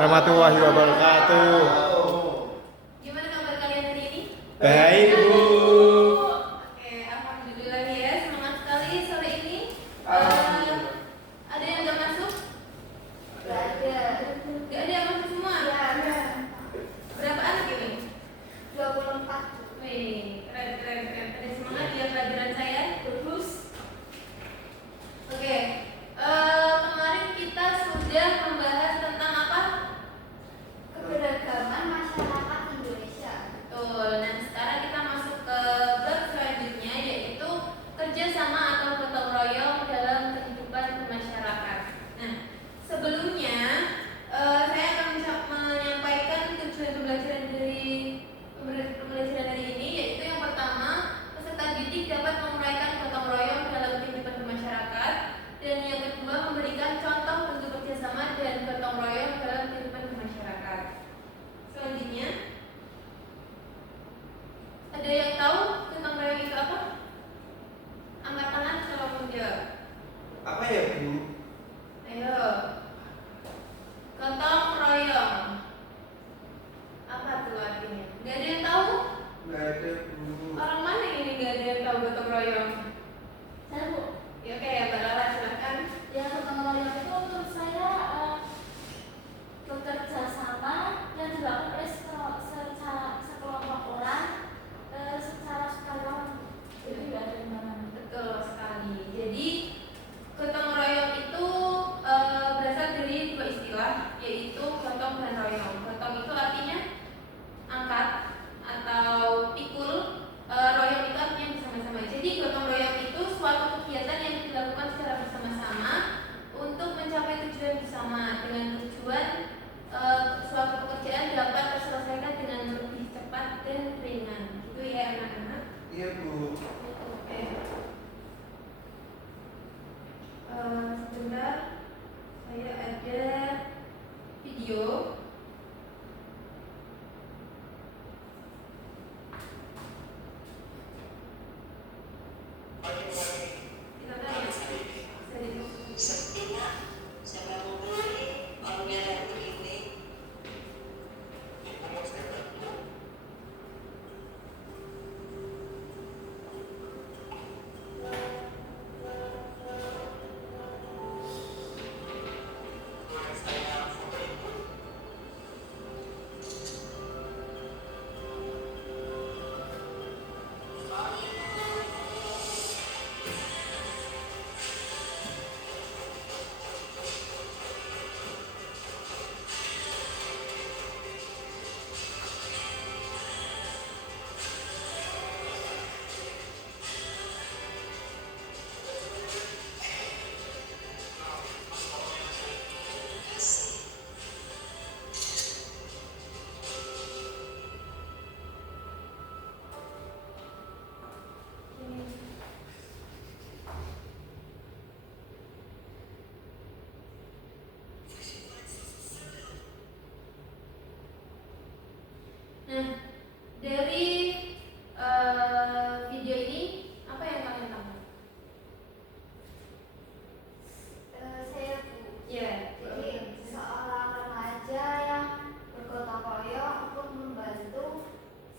warahmatullahi wabarakatuh. Gimana kabar kalian hari ini? Baik, Bu. Oke, alhamdulillah ya, semangat sekali sore ini. Ada yang nggak masuk? Gak ada. Nggak ada yang masuk semua? Ya, ada. Berapa anak ini? 24. Wih, keren. Ada semangat ya pelajaran saya. Terus. Oke, kemarin kita sudah membahas tentang apa? Keberagaman masyarakat Indonesia. Betul. Nah, sekarang kita masuk ke bab selanjutnya, yaitu kerjasama atau gotong royong dalam kehidupan bermasyarakat. Nah, sebelumnya saya akan menyampaikan tujuan pembelajaran dari ini, yaitu yang pertama, peserta didik dapat menguraikan gotong royong dalam kehidupan bermasyarakat, dan yang kedua, memberikan contoh bentuk kerjasama dan gotong royong dalam kehidupan bermasyarakat. Selanjutnya, ada yang tahu gotong royong itu apa? Angkat tangan kalau mau jawab. Apa ya, Bu? Ayo. Gotong royong. Apa tuh artinya? Gak ada yang tahu? Nggak ada, Bu. Orang mana ini gak ada yang tahu gotong royong? Saya Bu, Ya oke ya, Mbak Lala silahkan. yang gotong royong itu menurut saya bekerja sama yang dilakukan oleh sekelompok orang secara sukarela. Jadi nggak ada yang mana. Betul sekali. Jadi gotong royong itu berasal dari dua istilah, yaitu gotong dan royong. Gotong itu artinya angkat atau pikul, royong itu artinya bersama-sama. Jadi gotong royong itu suatu kegiatan yang dilakukan secara bersama-sama untuk mencapai tujuan bersama, dengan tujuan suatu pekerjaan dapat terselesaikan dengan lebih cepat dan ringan. Gitu ya anak-anak. Iya, Bu. Oke. Sebentar, saya ada video. Kita tanya. Sepertinya siapa yang mau beli orang merah ini? Nah, dari video ini apa yang kalian tahu? Saya Bu, Ya, jadi seorang remaja yang bergotong royong untuk membantu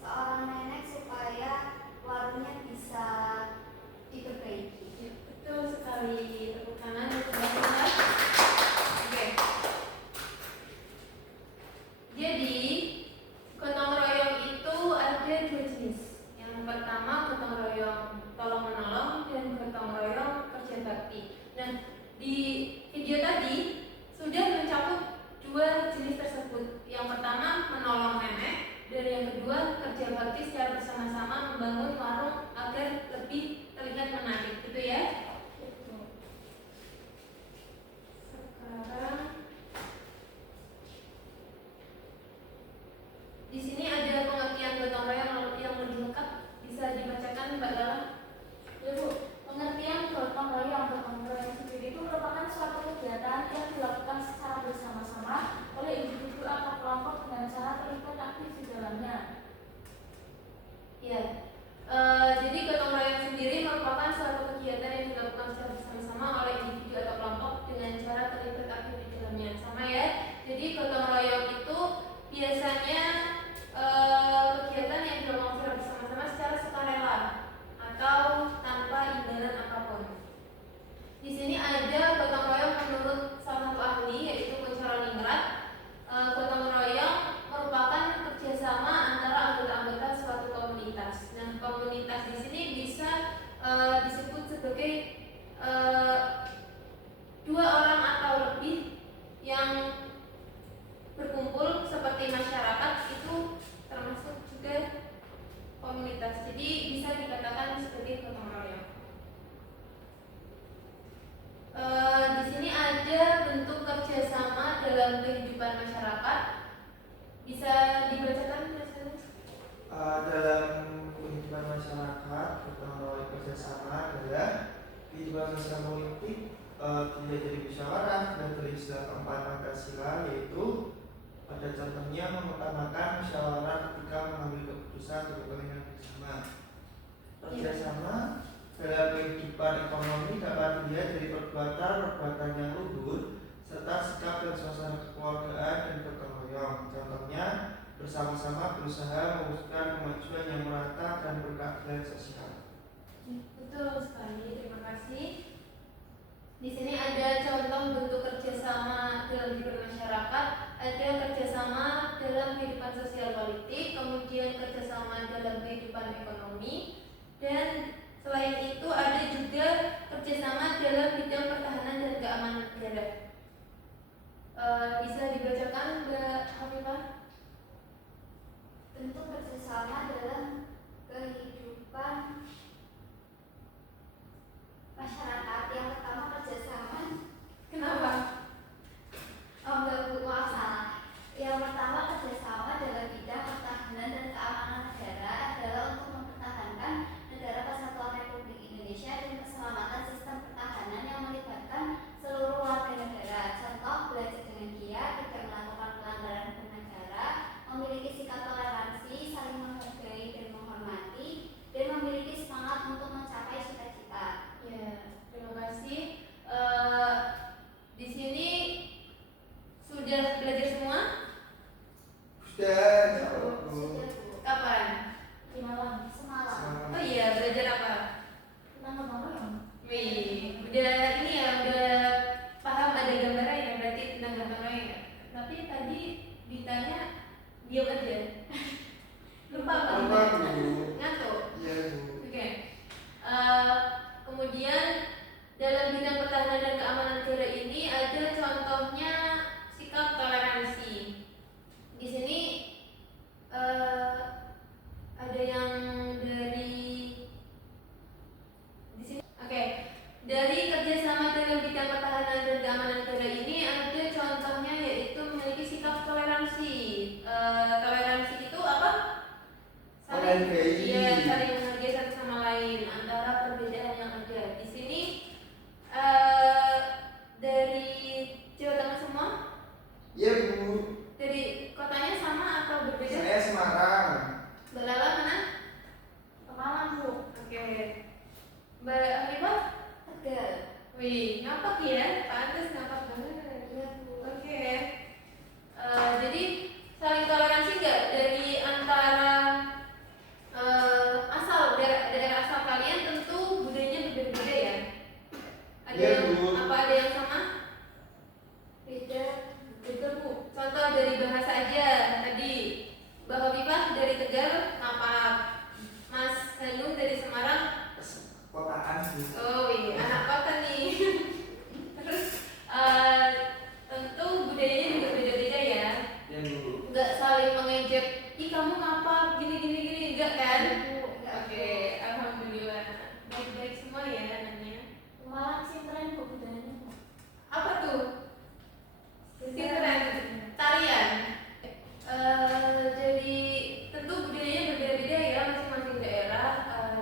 seorang nenek supaya warungnya bisa diperbaiki. betul sekali. Tepuk tangan untuk Mbak Lala. Oke. Jadi gotong royong dalam kehidupan masyarakat. Bisa dibacakan tulisannya? Dalam kehidupan masyarakat, gotong royong kerjasama adalah kehidupan sosial politik, tidak jadi musyawarah dan beristilah keempat Pancasila, yaitu pada contohnya mengutamakan musyawarah ketika mengambil keputusan untuk kepentingan bersama. Kerjasama dalam kehidupan ekonomi dapat dilihat dari perbuatan yang luhur serta sikap dan suasana kekeluargaan dan gotong royong. Contohnya bersama-sama berusaha mewujudkan kemajuan yang merata dan berkeadilan sosial. Betul sekali, terima kasih. Di sini ada contoh bentuk kerjasama dalam kehidupan masyarakat, ada kerjasama dalam kehidupan sosial politik, kemudian kerjasama dalam kehidupan ekonomi, dan selain itu ada juga kerjasama dalam bidang pertahanan dan keamanan negara. Bisa dibacakan Mbak Hafifah? Bentuk kerjasama dalam kehidupan masyarakat. Yang pertama kerjasama. Kenapa? Oh enggak Bu, maaf salah. Yang pertama kerjasama dalam bidang pertahanan dan keamanan negara adalah untuk mempertahankan negara kesatuan Republik Indonesia dan keselamatan sistem pertahanan yang melibatkan seluruh warga negara. Contoh, belajar dengan giat, tidak melakukan pelanggaran hukum negara, memiliki sikap toleransi, saling menghargai dan menghormati, dan memiliki semangat untuk mencapai cita-cita. Ya, terima kasih. Di sini sudah belajar semua? Sudah, jawab Bu. Sudah Bu. Kapan? Di malam, semalam. Oh iya, belajar apa? Tentang gotong royong. Wih, udah ini ya, udah paham ada gambaran ya, berarti tentang gotong royong ya. Tapi tadi ditanya diam aja. Lupa apa? Lupa, Bu. Ngantuk. Iya Bu. Oke. Kemudian dalam bidang pertahanan dan keamanan negara ini ada contohnya sikap toleransi. Di sini ada yang dari di sini. Oke. Dari kerjasama dalam bidang pertahanan dan keamanan negara ini ada contohnya yaitu memiliki sikap toleransi. Toleransi itu apa? Menghargai. Iya, saling menghargai satu sama lain antara perbedaan yang ada. Di sini dari Jawa Tengah semua? Iya Bu. Dari kotanya sama atau berbeda? Saya Semarang. Mbak Lala mana? Pemalang Bu. Oke. Mbak Hafifah? Tegal. Wih, ngapak ya? Pantes ngapak banget. Iya Bu. Oke. Jadi saling toleransi nggak dari antara asal daerah asal kalian? Tentu budayanya berbeda-beda ya. Ada Iya, yang Bu. apa ada yang sama? Beda. Beda Bu. Contoh dari bahasa aja tadi. Mbak Hafifah dari Tegal ngapak. Mas Hanung dari Semarang. Kotaan Bu. Oh iya, anak kota nih. Terus tentu budayanya juga beda-beda ya. Iya Bu. Nggak saling mengejek, ih kamu ngapa gini enggak kan? Enggak. Oke, alhamdulillah. Baik-baik semua ya anaknya. Pemalang sih keren Bu budayanya Bu. Apa tuh? Sintren, tarian. Jadi tentu budayanya berbeda-beda ya masing-masing daerah.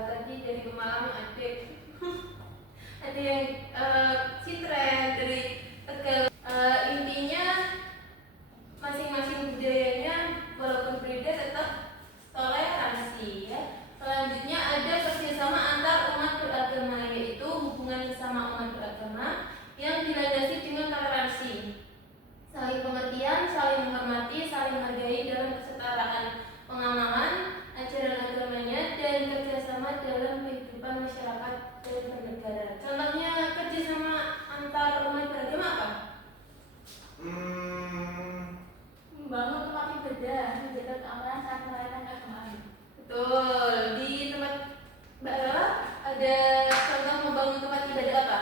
Tadi dari Pemalang ada yang sintren dari Tegal. Intinya masing-masing budayanya walaupun berbeda tetap toleransi ya. Selanjutnya ada kerjasama antar umat beragama, yaitu hubungan sesama umat beragama yang dilandasi dengan toleransi, saling pengertian, saling menghormati, saling menghargai dalam kesetaraan pengamalan ajaran agamanya, dan kerjasama dalam kehidupan masyarakat dan bernegara. Contohnya kerjasama antar umat beragama apa? Membangun tempat ibadah, menjaga keamanan saat merayakan keagamaan. Betul. Di tempat Mbak Lala ada contoh membangun tempat ibadah apa?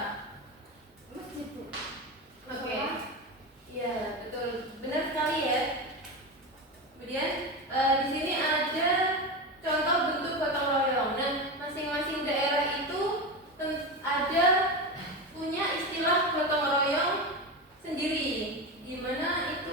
Masjid Bu. Oke. Iya, betul. Benar sekali ya. Kemudian di sini ada contoh bentuk gotong royong. Nah, masing-masing daerah itu punya istilah gotong royong sendiri, di mana itu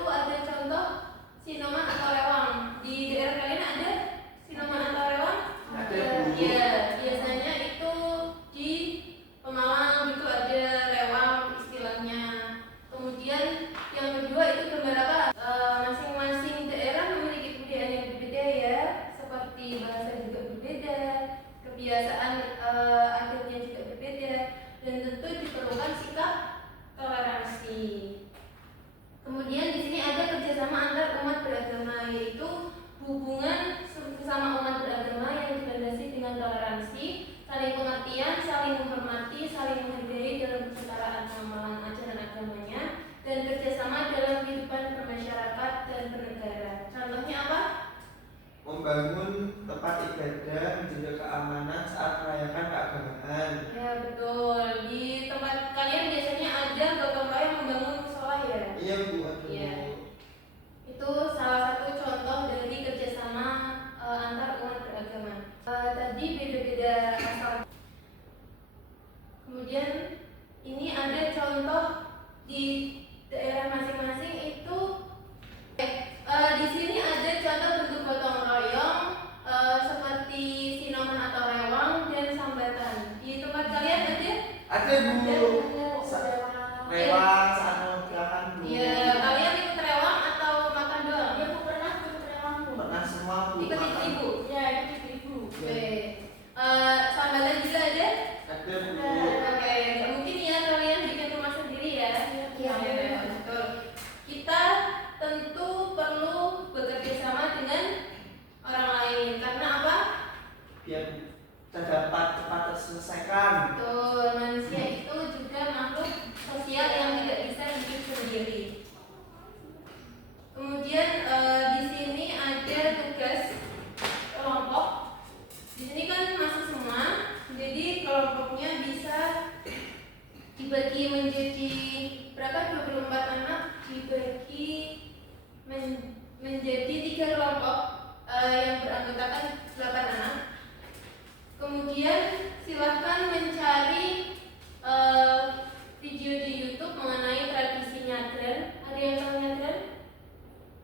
contoh di daerah masing-masing itu. Di sini ada contoh bentuk gotong royong seperti sinoman atau rewang dan sambatan. Di tempat kalian ada? Ada Bu. Rewang saat mengerjakan Bu. Iya, kalian ikut rewang atau makan doang? Ya, Bu pernah ikut rewang, Bu. Pernah semua Bu. Ikut makan. ibu. Ya, ikut ibu. Oke. Sambatan juga ada? Ada Bu. Oke, nggak mungkin ya kalian bikin rumah sendiri ya? Iya. Iya, betul. Kita tentu perlu bekerja sama dengan orang lain. Karena apa? Biar kita dapat cepat terselesaikan. Betul, manusia itu juga makhluk sosial yang tidak bisa hidup sendiri. Kemudian di sini ada tugas kelompok. Di sini kan masuk semua, jadi kelompoknya bisa dibagi menjadi berapa? 24 anak dibagi menjadi 3 kelompok yang beranggotakan 8 anak. Kemudian silahkan mencari video di YouTube mengenai tradisi nyadran. Ada yang tahu nyadran?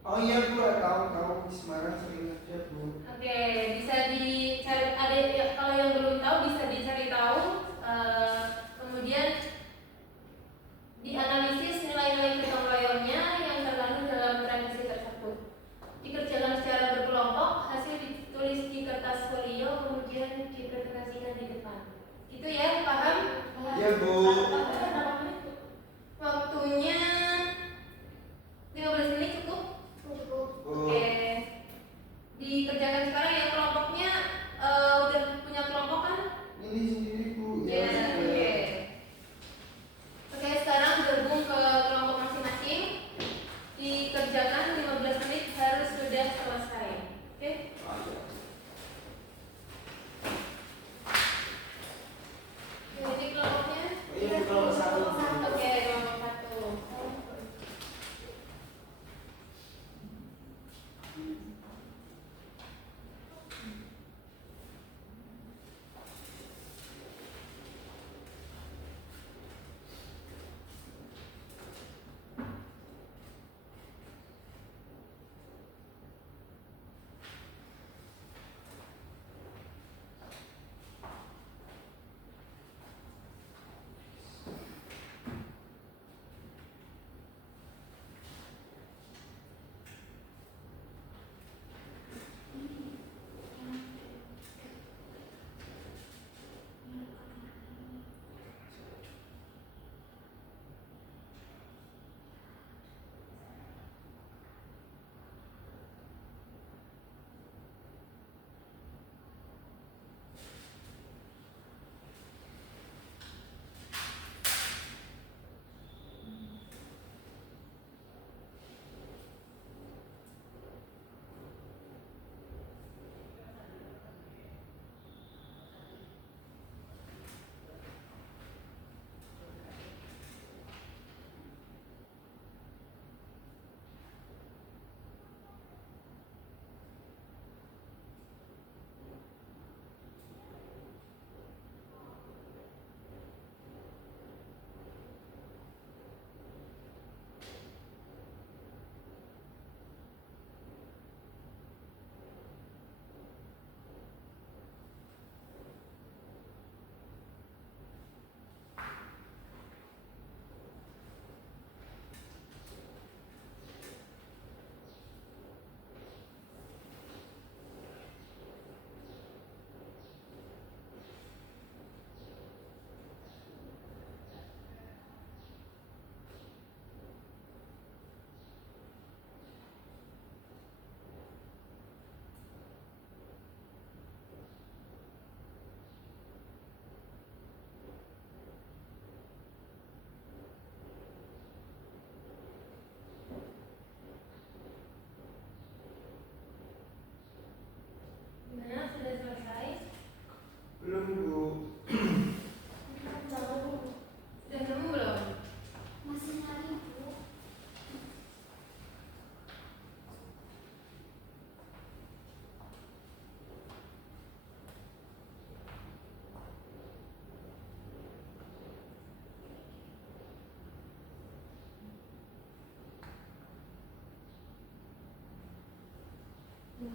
Oh iya Bu, tahu di Semarang sering ada Bu. Oke, bisa dicari. Kalau yang belum tahu bisa dicari tahu. Kemudian dianalisis nilai-nilai gotong royongnya yang terkandung dalam tradisi tersebut. Dikerjakan secara berkelompok, hasil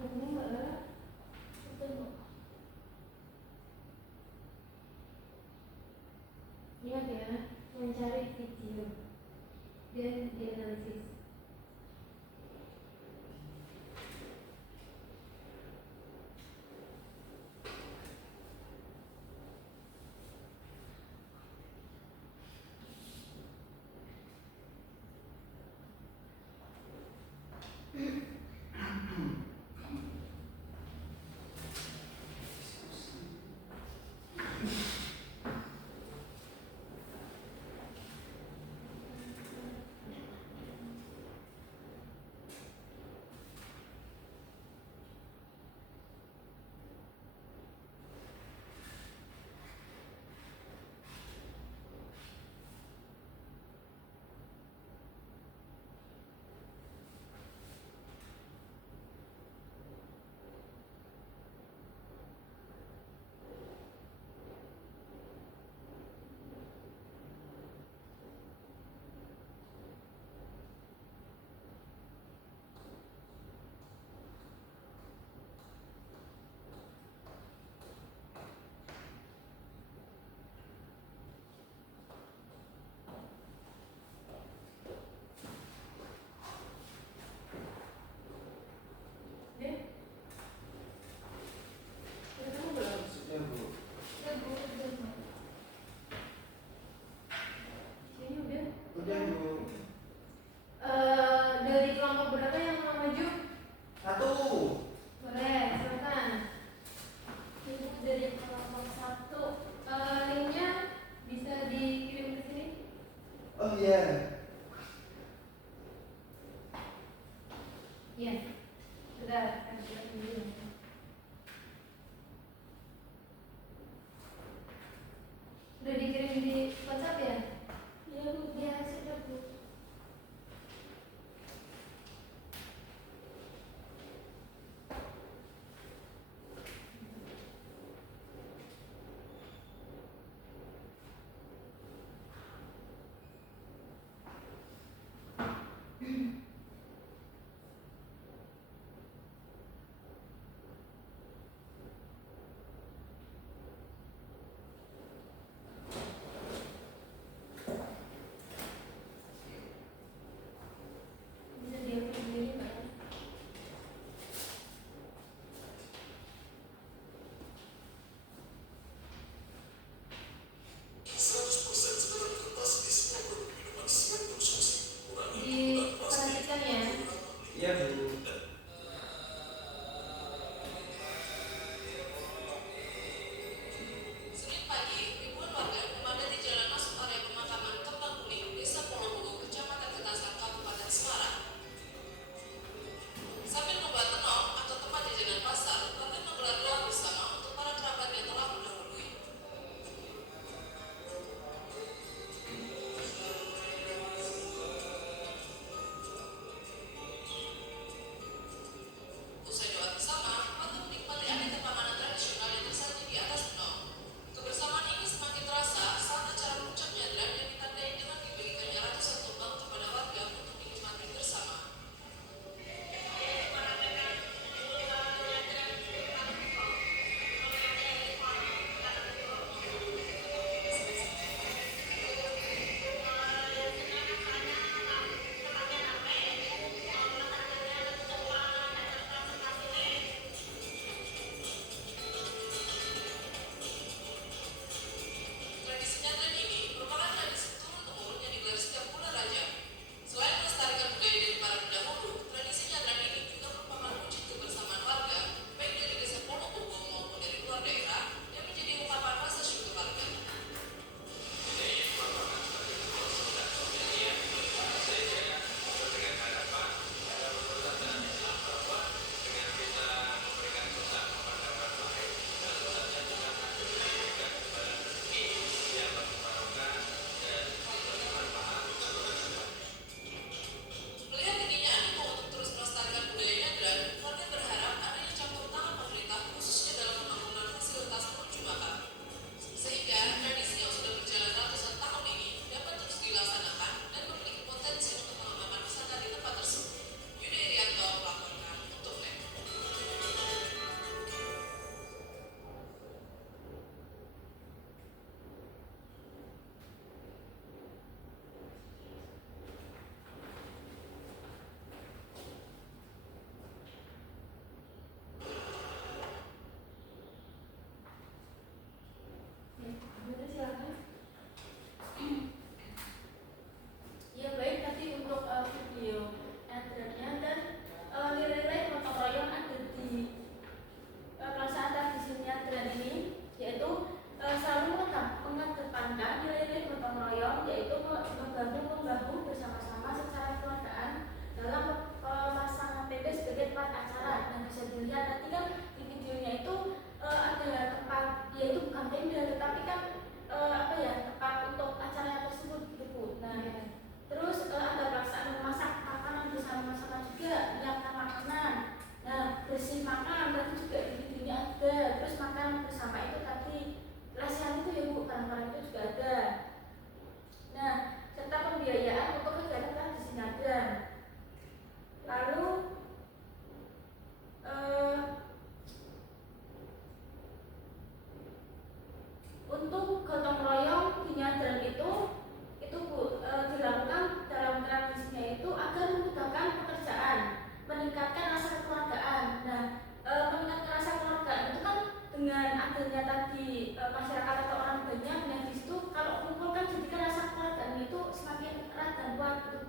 Ini Mbak Lara. Betul, Bu. Ingat ya, mencari video dan dianalisis. Ya, udah tahu belum? Maksudnya Bu, Ya, Bu, betul, Bu. Kayaknya udah. udah Bu. Dari kelompok berapa yang mau maju? 1. Boleh, silakan. Ibu dari kelompok 1. Linknya bisa dikirim ke sini. Oh iya. Iya. Sudah, kan sudah dulu. Udah dikirim di WhatsApp ya? Ya, Bu. Ya, sudah, Bu.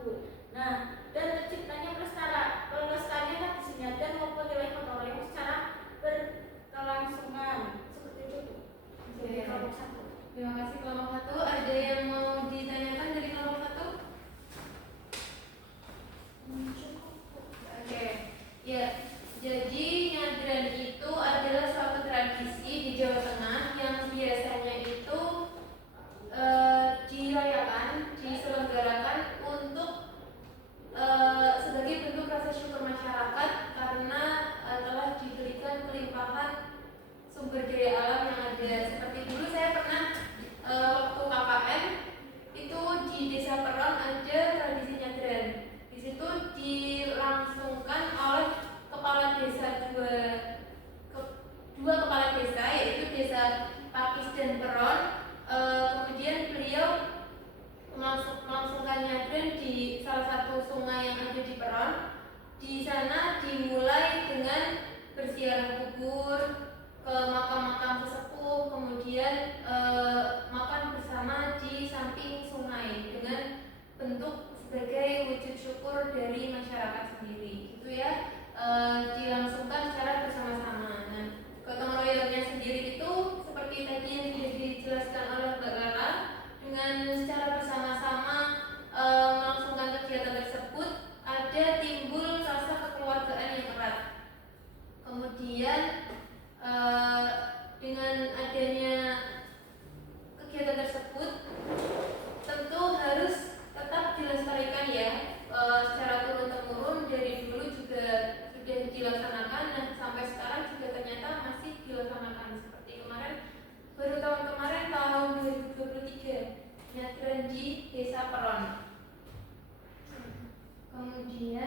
Bu. Nah, dan terciptanya pelestarian tradisi nyadran maupun nilai gotong royong secara berkelangsungan. Seperti itu Bu. Jadi kelompok 1. Terima kasih kelompok 1. Ada yang mau ditanyakan dari kelompok 1? Cukup Bu. Oke. Ya, jadi nyadran itu adalah suatu tradisi di Jawa Tengah yang biasanya itu dirayakan, diselenggarakan untuk sebagai bentuk rasa syukur masyarakat karena telah diberikan kelimpahan sumber daya alam yang ada. Seperti dulu saya pernah waktu KKN itu di Desa Peron ada tradisi nyadran. Di situ dilangsungkan oleh kepala desa dua kepala desa, yaitu Desa Pakis dan Peron. Kemudian beliau melangsungkan nyadran di salah satu sungai yang ada di Peron. Di sana dimulai dengan berziarah kubur, ke makam-makam sesepuh, kemudian makan bersama di samping sungai dengan bentuk sebagai wujud syukur dari masyarakat sendiri. Itu ya, dilangsungkan secara bersama-sama. Nah, gotong royongnya sendiri itu seperti tadi yang sudah dijelaskan oleh Mbak Lala, dengan secara bersama-sama melangsungkan kegiatan tersebut ada timbul rasa kekeluargaan yang erat. Kemudian dengan adanya kegiatan tersebut tentu harus tetap dilestarikan ya, secara turun-temurun dari dulu juga sudah dilaksanakan dan sampai sekarang juga ternyata masih dilaksanakan. Seperti kemarin, baru tahun kemarin tahun 2023 nyadran di Desa Peron. Kemudian